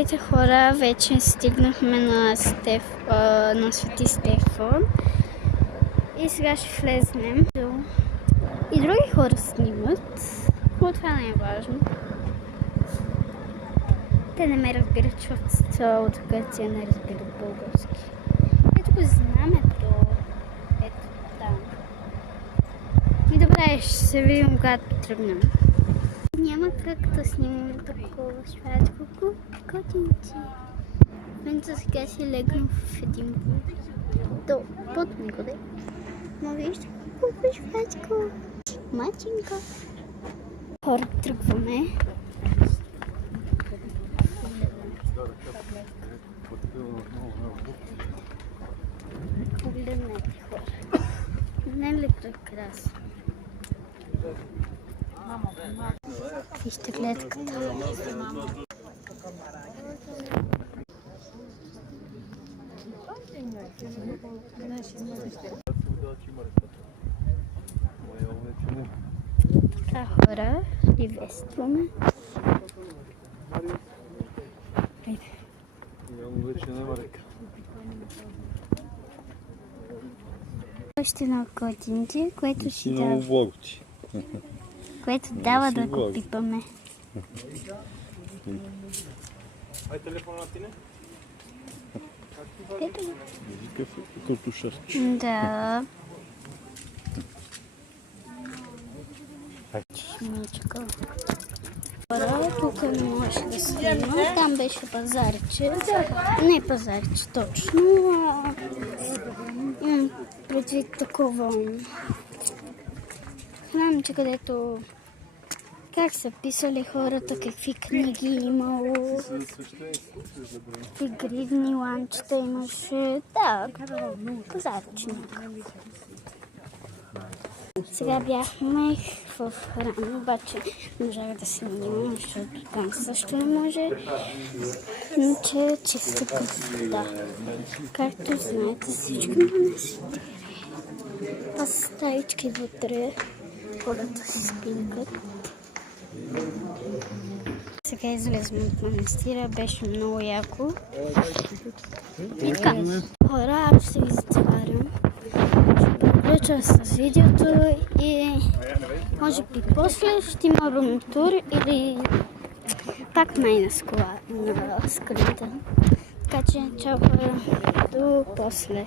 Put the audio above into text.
Здравейте хора, вече стигнахме на Свети Стефан и сега ще влезнем. И други хора снимат, но това не е важно. Те не ме разбират, защото цялото Гърция не разбират български. Ето го знамето. Ето там. И добре, ще се видим когато тръгнем. Няма как да снимам такова шведско котенце. В момента сега си легнал в един под него, да. Но вижте колко е шведско. Мачинка. Хора, тръгваме. Погледнете хора. Не ли прекрасно? Вижте гледката. Така хора, приветстваме. Още едно котенце, което ще дава. Което дава да го пипаме. Ai telefonul la tine? Ето го. Cărtușesc. Да. Чмичка. Тук не може да снима. Там беше пазарче. Не пазарче точно. Предвид такова храмче, където как са писали хората, какви книги имало, и гривни ланчета имаше. Да, пазарчник. Сега бяхме в храм, обаче можах да снимам, защото там също не може. Иначе чиста красота. Както знаете, всички монастири. Това са стаички вътре, хората си спинкат. Сега излезме от манастира, беше много яко. И така, хора, аз ще ви затварям. Ще приключа с видеото и може би после ще има румтур или пак май на скалата. Така че, чао хора, до после.